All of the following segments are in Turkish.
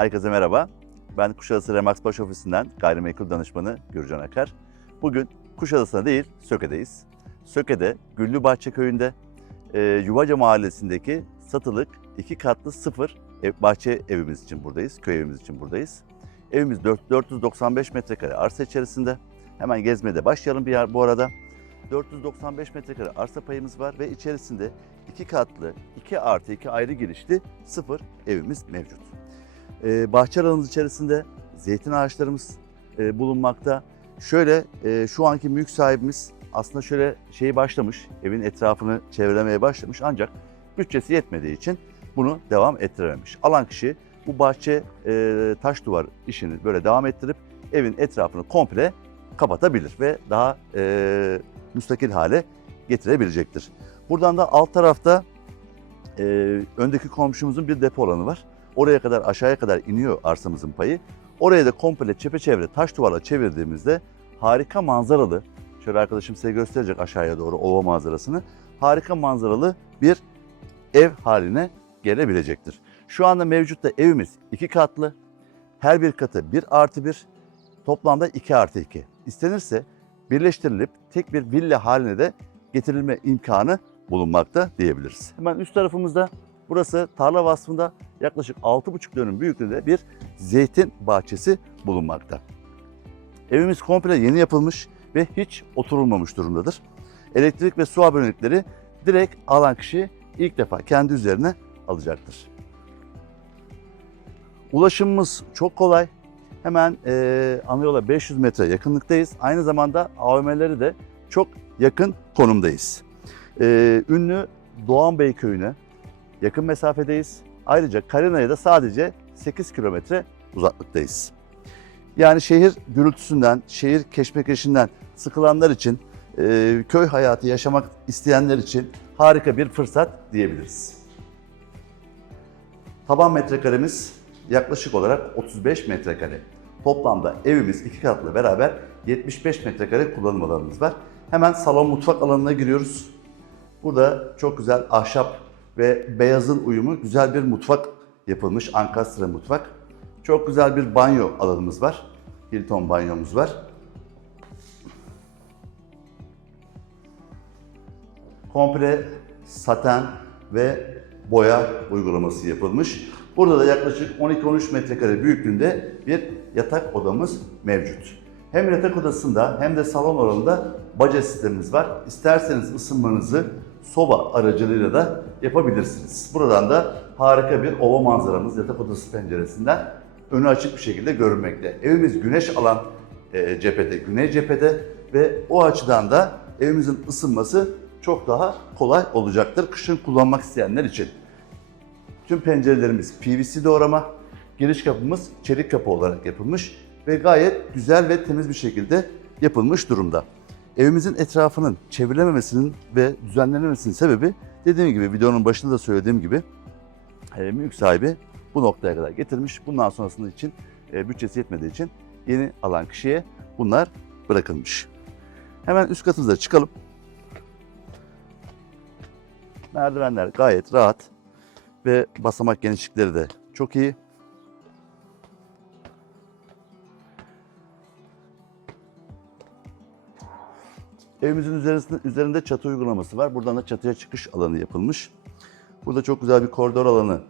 Herkese merhaba. Ben Kuşadası Remax Baş Ofisi'nden gayrimenkul danışmanı Gürcan Akar. Bugün Kuşadası'na değil Söke'deyiz. Söke'de Güllübahçe Köyü'nde e, Yuvaca Mahallesi'ndeki satılık iki katlı sıfır ev, bahçe evimiz için buradayız. Köy evimiz için buradayız. Evimiz 4, 495 metrekare arsa içerisinde. Hemen gezmeye de başlayalım bir yer bu arada. 495 metrekare arsa payımız var ve içerisinde iki katlı, iki artı iki ayrı girişli sıfır evimiz mevcut. Ee, bahçe alanımız içerisinde zeytin ağaçlarımız e, bulunmakta. Şöyle e, şu anki mülk sahibimiz aslında şöyle şeyi başlamış, evin etrafını çevrelemeye başlamış ancak bütçesi yetmediği için bunu devam ettirememiş. Alan kişi bu bahçe e, taş duvar işini böyle devam ettirip evin etrafını komple kapatabilir ve daha e, müstakil hale getirebilecektir. Buradan da alt tarafta e, öndeki komşumuzun bir depo alanı var. Oraya kadar aşağıya kadar iniyor arsamızın payı. Oraya da komple çepeçevre taş duvarla çevirdiğimizde harika manzaralı, şöyle arkadaşım size gösterecek aşağıya doğru ova manzarasını, harika manzaralı bir ev haline gelebilecektir. Şu anda mevcutta evimiz iki katlı, her bir katı bir artı bir, toplamda iki artı iki. İstenirse birleştirilip tek bir villa haline de getirilme imkanı bulunmakta diyebiliriz. Hemen üst tarafımızda burası tarla vasfında yaklaşık 6,5 dönüm büyüklüğünde bir zeytin bahçesi bulunmakta. Evimiz komple yeni yapılmış ve hiç oturulmamış durumdadır. Elektrik ve su abonelikleri direkt alan kişi ilk defa kendi üzerine alacaktır. Ulaşımımız çok kolay. Hemen e, Anayola 500 metre yakınlıktayız. Aynı zamanda AVM'leri de çok yakın konumdayız. E, ünlü Doğan Bey köyüne yakın mesafedeyiz. Ayrıca Karina'ya da sadece 8 kilometre uzaklıktayız. Yani şehir gürültüsünden, şehir keşmekeşinden sıkılanlar için, e, köy hayatı yaşamak isteyenler için harika bir fırsat diyebiliriz. Taban metrekaremiz yaklaşık olarak 35 metrekare. Toplamda evimiz iki katlı beraber 75 metrekare kullanım alanımız var. Hemen salon mutfak alanına giriyoruz. Burada çok güzel ahşap ve beyazın uyumu güzel bir mutfak yapılmış. Ankastre mutfak. Çok güzel bir banyo alanımız var. Hilton banyomuz var. Komple saten ve boya uygulaması yapılmış. Burada da yaklaşık 12-13 metrekare büyüklüğünde bir yatak odamız mevcut. Hem yatak odasında hem de salon oranında baca sistemimiz var. İsterseniz ısınmanızı soba aracılığıyla da yapabilirsiniz. Buradan da harika bir ova manzaramız yatak odası penceresinden önü açık bir şekilde görünmekte. Evimiz güneş alan e, cephede, güney cephede ve o açıdan da evimizin ısınması çok daha kolay olacaktır kışın kullanmak isteyenler için. Tüm pencerelerimiz PVC doğrama, giriş kapımız çelik kapı olarak yapılmış ve gayet güzel ve temiz bir şekilde yapılmış durumda. Evimizin etrafının çevrilememesinin ve düzenlenememesinin sebebi dediğim gibi videonun başında da söylediğim gibi e, mülk sahibi bu noktaya kadar getirmiş. Bundan sonrasında için e, bütçesi yetmediği için yeni alan kişiye bunlar bırakılmış. Hemen üst katımıza çıkalım. Merdivenler gayet rahat ve basamak genişlikleri de çok iyi. Evimizin üzerinde, üzerinde çatı uygulaması var. Buradan da çatıya çıkış alanı yapılmış. Burada çok güzel bir koridor alanı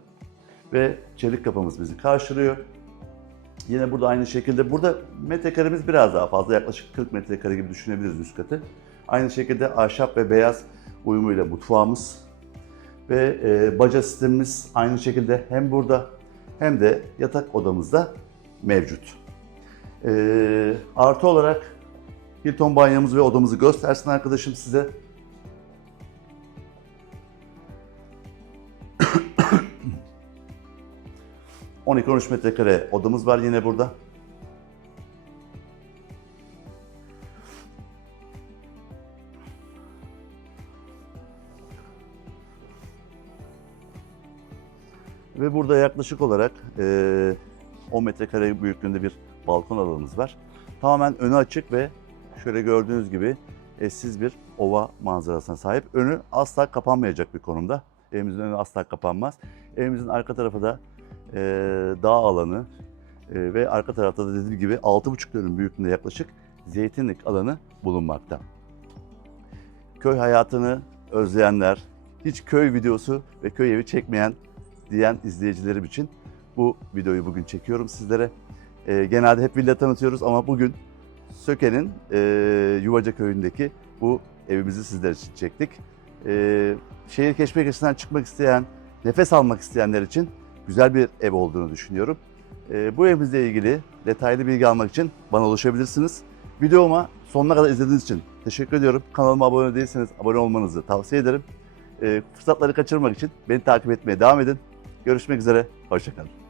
ve çelik kapımız bizi karşılıyor. Yine burada aynı şekilde burada metrekaremiz biraz daha fazla yaklaşık 40 metrekare gibi düşünebiliriz üst katı. Aynı şekilde ahşap ve beyaz uyumuyla mutfağımız ve e, baca sistemimiz aynı şekilde hem burada hem de yatak odamızda mevcut. E, artı olarak Hilton banyomuzu ve odamızı göstersin arkadaşım size. ...12-13 metrekare odamız var yine burada. Ve burada yaklaşık olarak e, 10 metrekare büyüklüğünde bir balkon alanımız var. Tamamen önü açık ve şöyle gördüğünüz gibi eşsiz bir ova manzarasına sahip. Önü asla kapanmayacak bir konumda. Evimizin önü asla kapanmaz. Evimizin arka tarafı da e, dağ alanı e, ve arka tarafta da dediğim gibi 6,5 dönüm büyüklüğünde yaklaşık zeytinlik alanı bulunmakta. Köy hayatını özleyenler, hiç köy videosu ve köy evi çekmeyen diyen izleyicilerim için bu videoyu bugün çekiyorum sizlere. E, genelde hep villa tanıtıyoruz ama bugün Söke'nin e, Yuvaca köyündeki bu evimizi sizler için çektik. E, şehir keşfe açısından çıkmak isteyen, nefes almak isteyenler için güzel bir ev olduğunu düşünüyorum. E, bu evimizle ilgili detaylı bilgi almak için bana ulaşabilirsiniz. Videoma sonuna kadar izlediğiniz için teşekkür ediyorum. Kanalıma abone değilseniz abone olmanızı tavsiye ederim. E, fırsatları kaçırmak için beni takip etmeye devam edin. Görüşmek üzere, hoşçakalın.